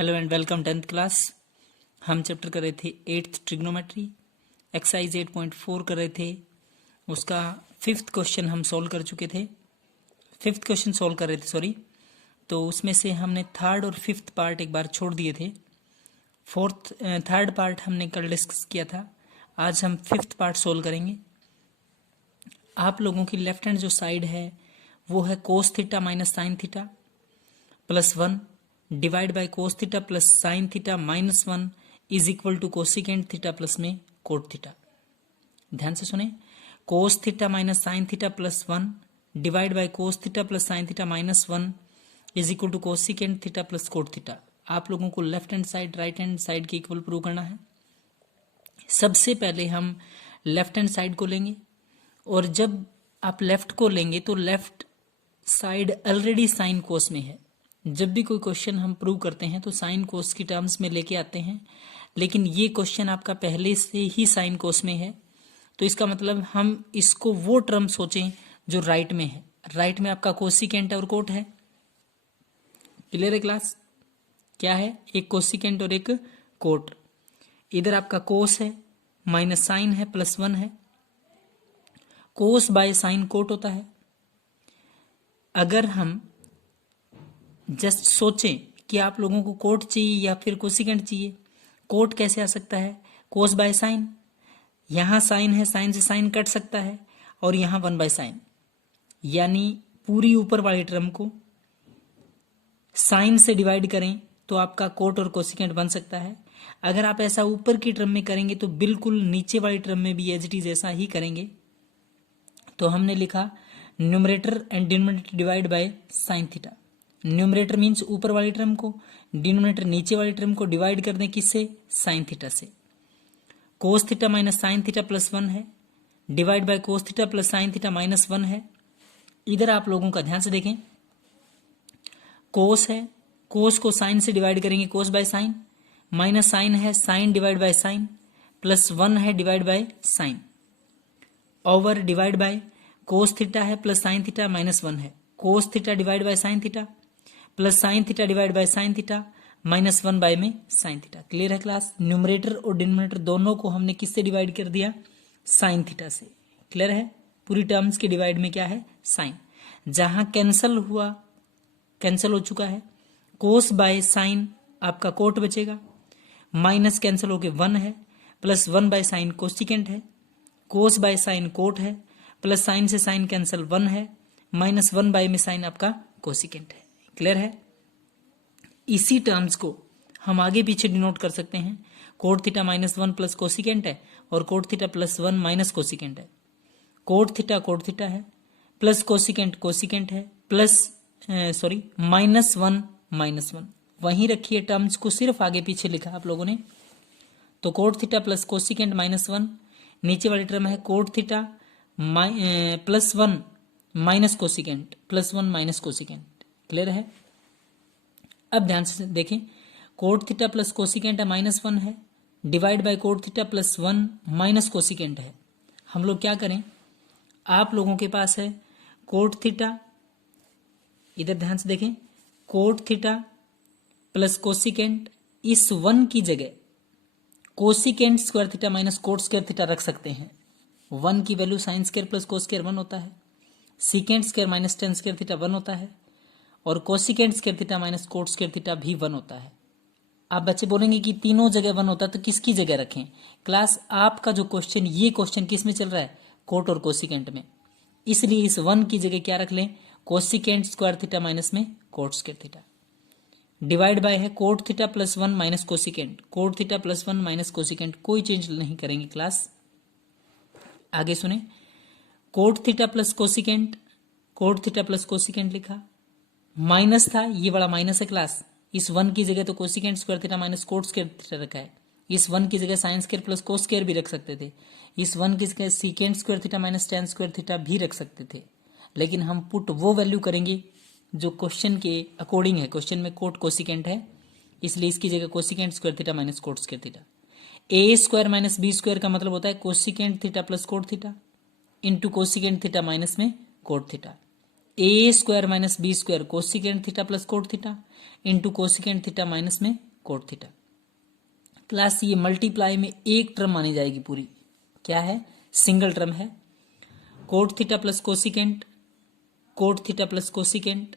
Hello and welcome 10th class. हम chapter कर रहे थे 8th ट्रिग्नोमेट्री, एक्सरसाइज 8.4 कर रहे थे। उसका 5th क्वेश्चन हम सॉल्व कर चुके थे, 5th क्वेश्चन सॉल्व कर रहे थे सॉरी। तो उसमें से हमने 3rd और 5th पार्ट एक बार छोड़ दिए थे। 3rd पार्ट हमने कल डिस्कस किया था। आज हम 5th पार्ट सॉल्व करेंगे। आप लोगों की लेफ्ट हैंड जो साइड है वो है cos theta minus sine theta plus 1 divide by cos theta plus sine theta minus 1 is equal to cosecant theta plus में कोट थीटा। ध्यान से सुने, cos theta minus sine theta plus 1 divide by cos theta plus sine theta minus 1 is equal to cosecant theta plus cot theta. आप लोगों को left hand side right hand side के equal prove करना है। सबसे पहले हम लेफ्ट हैंड साइड को लेंगे, और जब आप लेफ्ट को लेंगे तो left side already sine cos में है। जब भी कोई क्वेश्चन हम प्रूव करते हैं तो साइन कोस की टर्म्स में लेके आते हैं, लेकिन ये क्वेश्चन आपका पहले से ही साइन कोस में है, तो इसका मतलब हम इसको वो टर्म सोचें जो राइट में है। राइट में आपका कोसिकेंट और कोट है। क्लियर है क्लास? क्या है? एक कोसिकेंट और एक कोट। इधर आपका कोस है, माइनस साइन है, प्लस 1 है। कोस बाय साइन कोट होता है। अगर हम जस्ट सोचें कि आप लोगों को कोट चाहिए या फिर कोसिकेंट चाहिए, कोट कैसे आ सकता है? कोस बाय साइन। यहां साइन है, साइन से साइन कट सकता है, और यहां 1 बाय साइन, यानी पूरी ऊपर वाली टर्म को साइन से डिवाइड करें तो आपका कोट और कोसिकेंट बन सकता है। अगर आप ऐसा ऊपर की टर्म में करेंगे तो बिल्कुल नीचे वाली टर्म में भी एज इट इज ऐसा ही करेंगे। तो हमने लिखा numerator and denominator divide by sine theta. Numerator means ऊपर वाली टर्म को, डिनोमिनेटर नीचे वाली टर्म को डिवाइड कर दें किससे? साइन थीटा से। कोस theta minus sine theta plus 1 है, divide by cos theta plus sine theta minus 1 है। इधर आप लोगों का ध्यान से देखें, कोस है, कोस को साइन से डिवाइड करेंगे cos by sine, minus sine है, sine divide by sine, plus 1 है divide by sine, over divide by cos theta है प्लस साइन थीटा माइनस 1 है, cos theta divide by sine theta plus sine theta divide by sine theta minus 1 by में sine theta. Clear है class? Numerator और denominator दोनों को हमने किससे divide कर दिया? साइन थीटा से। क्लियर है? पूरी टर्म्स के डिवाइड में क्या है? साइन। जहां कैंसल हुआ, कैंसल हो चुका है, कोस बाय साइन आपका कोट बचेगा, माइनस कैंसल होके 1 है, प्लस 1 बाय साइन कोसिकेंट है, कोस बाय साइन कोट है, प्लस साइन से साइन कैंसल 1 है, माइनस 1 बाय में साइन आपका कोसिकेंट है। क्लियर है? इसी टर्म्स को हम आगे पीछे डिनोट कर सकते हैं। Cot theta minus 1 plus cosecant है, और coat theta plus 1 minus cosecant है। कोट थीटा है, प्लस कोसिकेंट कोसिकेंट है, प्लस माइनस 1 माइनस 1। वहीं रखिए टर्म्स को, सिर्फ आगे पीछे लिखा आप लोगों ने। तो cot theta plus cosecant minus 1, नीचे वाली टर्म है cot theta plus 1 minus cosecant, plus 1 minus cosecant. Clear है? अब ध्यान से देखें, कोट थीटा प्लस कोसिकेंट है माइनस 1 है, divide bye coat theta plus 1 minus cosecant है। हम लोग क्या करें? आप लोगों के पास है कोट थीटा, इधर ध्यान से देखें, कोट थीटा प्लस कोसिकेंट, इस 1 की जगह cosecant square theta minus cot square theta रख सकते हैं। 1 की value sine square plus cos square 1 होता है, secant square minus ten square theta 1 होता है, और cosecant square theta minus cot square theta भी 1 होता है। आप बच्चे बोलेंगे कि तीनों जगह 1 होता है, तो किसकी जगह रखें? क्लास, आपका जो क्वेश्चन, ये क्वेश्चन किस में चल रहा है? कोट और कोसिकेंट में। इसलिए इस 1 की जगह क्या रख लें? कोसिकेंट स्क्वायर थीटा माइनस में cot square theta, divide by है cot theta plus 1 minus cosecant, cot theta plus 1 minus cosecant, कोई चेंज नहीं करेंगे क्लास। आगे सुने, cot theta plus cosecant, cot theta plus cosecant लिखा, माइनस था, ये बड़ा माइनस है क्लास। इस 1 की जगह तो cosecant square theta minus cot square theta रखा है। इस 1 की जगह sine square plus cos square भी रख सकते थे। इस 1 की जगह secant square theta minus ten square theta भी रख सकते थे, लेकिन हम पुट वो वैल्यू करेंगे जो क्वेश्चन के अकॉर्डिंग है। क्वेश्चन में कोट कोसिकेंट है, इसलिए इसकी जगह cosecant square theta minus cot square theta. A square minus B square का मतलब होता है cosecant theta plus cot theta into cosecant theta minus में cot theta. A square minus B square cosecant theta plus cot theta into cosecant theta minus में cot theta. Class ये multiply में एक term मानी जाएगी पूरी, क्या है, सिंगल टर्म है। Cot theta plus cosecant, cot theta plus cosecant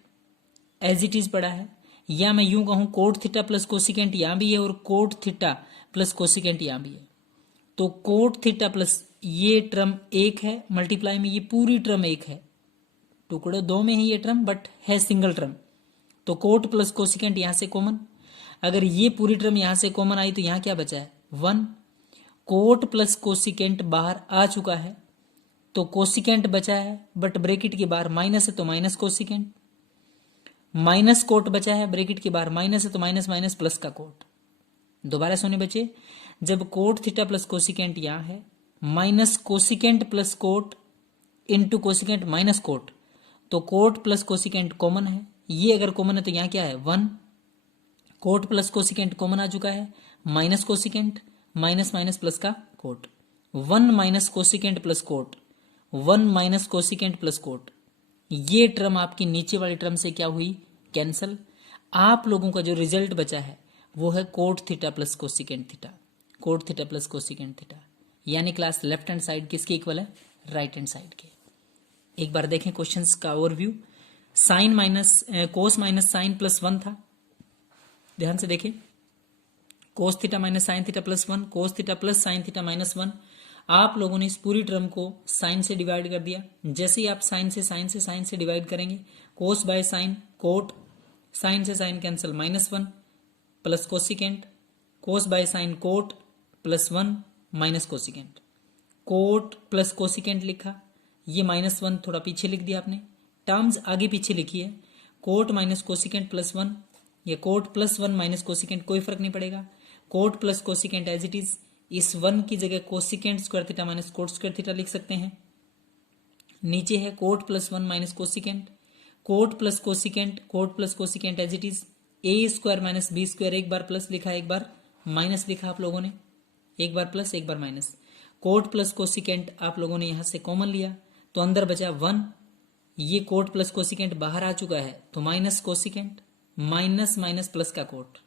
as it is पड़ा है, या मैं यूं कहूं कोट थीटा प्लस कोसिकेंट यहां भी है और कोट थीटा प्लस कोसिकेंट यहां भी है। तो कोट थीटा प्लस ये टर्म एक है मल्टीप्लाई में, ये पूरी टर्म एक है, टुकड़े दो में ही ये टर्म बट है सिंगल टर्म। तो कोट प्लस कोसिकेंट यहां से कॉमन, अगर ये पूरी टर्म यहां से कॉमन आई तो यहां क्या बचा है, 1। कोट प्लस कोसिकेंट बाहर आ चुका है तो कोसिकेंट बचा है, बट ब्रैकेट के बाहर माइनस है तो माइनस कोसिकेंट, माइनस कोट बचा है, ब्रैकेट के बाहर माइनस है तो माइनस माइनस प्लस का कोट। दोबारा सुने बच्चे, जब कोट थीटा प्लस कोसिकेंट यहां है, minus cosecant plus coat into cosecant minus cot, तो कोट प्लस कोसिकेंट कॉमन है, ये अगर कॉमन है तो यहां क्या है 1। कोट प्लस कोसिकेंट कॉमन आ चुका है, minus cosecant minus minus plus का cot, 1 minus cosecant plus cot, 1 minus cosecant plus cot. ये टर्म आपकी नीचे वाली टर्म से क्या हुई, कैंसल। आप लोगों का जो रिजल्ट बचा है वो है cot theta plus cosecant theta, cot theta plus cosecant theta. यानी क्लास लेफ्ट हैंड साइड किसके इक्वल है, राइट हैंड साइड के। एक बार देखें क्वेश्चंस का overview. Sine minus cos minus sine plus 1 था, ध्यान से देखें, cos theta minus sine theta plus 1, cos theta plus sine theta minus 1। आप लोगों ने इस पूरी टर्म को साइन से डिवाइड कर दिया। जैसे ही आप साइन से डिवाइड करेंगे, cos by sine cot, sine से sine cancel -1 plus cosecant, cos by sine cot plus 1 minus cosecant, cot plus cosecant लिखा, ये -1 थोड़ा पीछे लिख दिया आपने, टर्म्स आगे पीछे लिखी है, कोट माइनस कोसिकेंट प्लस 1 या कोट प्लस 1 माइनस कोसिकेंट, कोई फर्क नहीं पड़ेगा, cot plus cosecant as it is. इस 1 की जगह cosecant square theta minus cot square theta लिख सकते हैं। नीचे है cot plus 1 minus cosecant, cot plus cosecant as it is, A square minus B square, एक बार प्लस लिखा एक बार माइनस लिखा आप लोगों ने, एक बार प्लस एक बार माइनस। कोट प्लस कोसिकेंट आप लोगों ने यहां से कॉमन लिया तो अंदर बचा 1, ये कोट प्लस कोसिकेंट बाहर आ चुका है तो minus cosecant minus minus plus का कोट,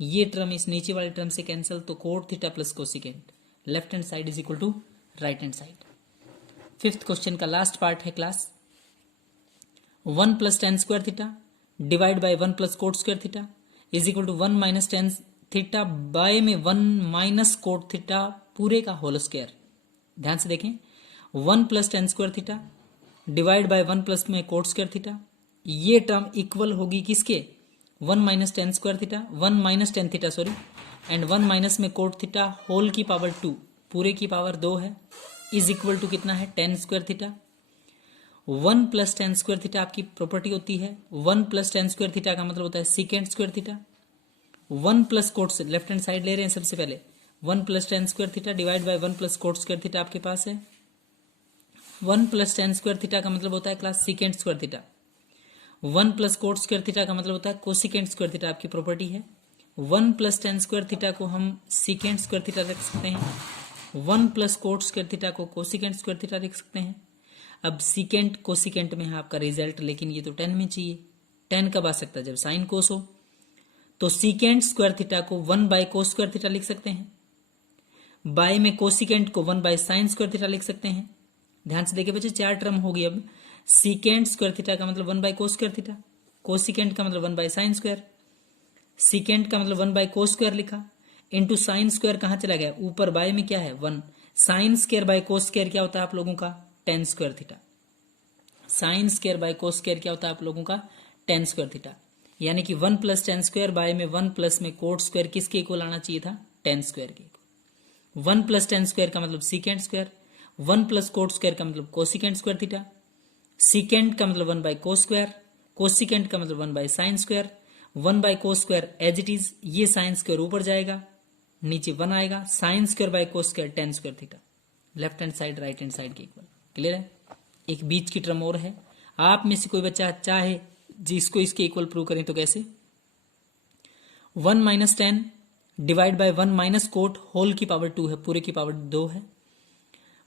ये टर्म इस नीचे वाली टर्म से कैंसिल, तो cot theta plus cosecant, left hand side is equal to right hand side. Fifth question का लास्ट पार्ट है class, 1 plus tan square theta divide by 1 plus cot square theta is equal to 1 minus tan theta by में 1 minus cot theta पूरे का whole square. ध्यान से देखें, 1 plus tan square theta divide by 1 plus में cot square theta, ये term equal होगी किसके, 1 minus ten square theta, 1 minus tan theta sorry, and 1 minus में कोट थीटा होल की पावर 2, पूरे की पावर 2 है, इज इक्वल टू कितना है 10 square theta. 1 plus tan square theta आपकी प्रॉपर्टी होती है, 1 प्लस टेन स्क्वायर थीटा का मतलब होता है secant square theta. 1 plus coat से लेफ्ट हैंड साइड ले रहे हैं सबसे पहले, 1 plus tan square theta divide by 1 plus cot square theta आपके पास है। 1 प्लस टेन स्क्वायर थीटा का मतलब होता है class secant square theta, 1 plus cot square theta का मतलब होता है कोसिकेंट स्क्वायर थीटा, आपकी प्रॉपर्टी है। 1 प्लस टेन स्क्वायर थीटा को हम सीकेंट स्क्वायर थीटा रख सकते हैं, 1 प्लस कोट स्क्वायर थीटा को कोसिकेंट स्क्वायर थीटा लिख सकते हैं। अब सीकेंट कोसिकेंट में है आपका रिजल्ट, लेकिन ये तो 10 में चाहिए, 10 कब आ सकता है, जब साइन कोस हो। तो सीकेंट स्क्वायर थीटा को 1 बाय कोस स्क्वायर थीटा लिख सकते हैं, बाय में कोसिकेंट को 1 बाय साइन स्क्वायर थीटा लिख सकते हैं। ध्यान से देखिए बच्चे, 4 टर्म होगी। अब सीकेंट स्क्वायर थीटा का मतलब 1 by cos square theta, cosecant का मतलब 1 बाय साइन स्क्वायर, सीकेंट का मतलब 1 बाय कोस स्क्वायर लिखा, इंटू साइन स्क्वायर कहां चला गया, ऊपर बाय में क्या है 1, sign square by cos square क्या होता है आप लोगों का 10 square theta, sign square by cos square क्या होता है आप लोगों का 10 स्क्वायर थीटा। यानी कि 1 प्लस टेन स्क्वायर बाय में 1 प्लस में कोट स्क्वायर किसके इक्वल आना चाहिए था, 10 स्क्वायर के इक्वल। 1 प्लस टेन स्क्वायर का मतलब secant square, 1 plus cot square का मतलब कोसिकेंट स्क्वायर थीटा, सीकेंट का मतलब 1 बाय कोस स्क्वायर, कोसिकेंट का मतलब 1 by sine square, 1 by cos square as it is, ये साइन स्क्वायर ऊपर जाएगा नीचे 1 आएगा, sine square by cos square 10 square theta, left hand side right hand side के इक्वल। क्लियर है। एक बीच की टर्म और है, आप में से कोई बच्चा चाहे जिसको इसके इक्वल प्रूव करें तो कैसे, 1 minus tan divide by 1 minus cot whole की पावर 2 है, पूरे की पावर 2 है।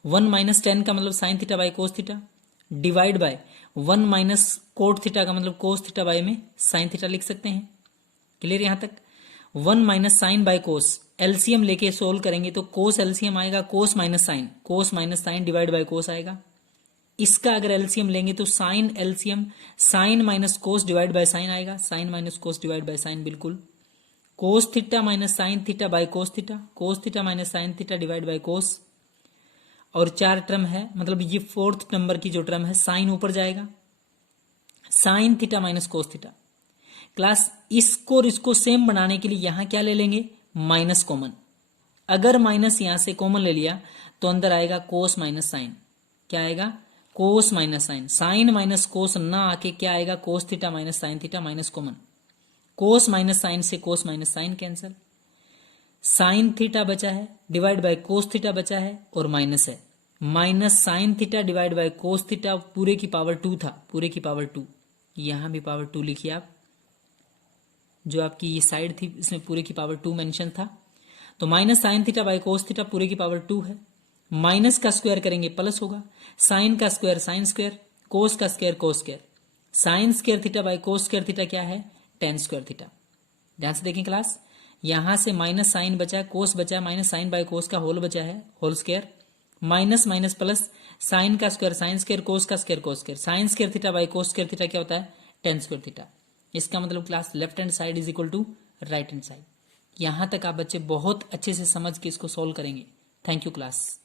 1 माइनस टेन का मतलब sine theta by cos theta divide by 1 minus cot theta का मतलब कोस थीटा बाय में साइन थीटा लिख सकते हैं। क्लियर यहां तक। 1 minus sine by cos, LCM लेके सोल्व करेंगे तो कोस एलसीएम आएगा cos minus sine divide by cos आएगा। इसका अगर एलसीएम लेंगे तो sine LCM sine minus cos divide by sine आएगा, sine minus cos divide by sine बिल्कुल। कोस theta minus sine theta by cos theta minus sine theta divide by कोस। और 4 term है, मतलब ये 4th नंबर की जो टर्म है साइन ऊपर जाएगा, sign theta minus cos theta. Class इसको और इसको सेम बनाने के लिए यहां क्या ले लेंगे, माइनस कॉमन। अगर माइनस यहां से कॉमन ले लिया तो अंदर आएगा कोस माइनस साइन, क्या आएगा cos minus sine, sine minus cos ना आके क्या आएगा cos theta minus sine theta minus common, cos minus sine से cos minus sine cancel, sine theta बचा है डिवाइड बाय कोस थीटा बचा है और माइनस है, minus sine theta divide by cos theta पूरे की पावर 2 था, पूरे की पावर 2, यहां भी पावर 2 लिखिए आप, जो आपकी ये साइड थी इसमें पूरे की पावर 2 मेंशन था। तो minus sine theta by cos theta पूरे की पावर 2 है, माइनस का स्क्वायर करेंगे प्लस होगा, साइन का स्क्वायर साइन स्क्वायर, कोस का square cos square, sine square theta by cos square theta क्या है टेन स्क्वायर थीटा। ध्यान से देखें क्लास, यहां से माइनस साइन बचा है कोस बचा है, माइनस साइन बाय कोस का होल बचा है whole square, minus minus plus sine का स्क्वायर साइन स्क्वायर कोस का square cos square, sine square theta by cos square theta क्या होता है टेन स्क्वायर थीटा। इसका मतलब class left hand side is equal to right hand side. यहां तक आप बच्चे बहुत अच्छे से समझ के इसको सॉल्व करेंगे। Thank you class.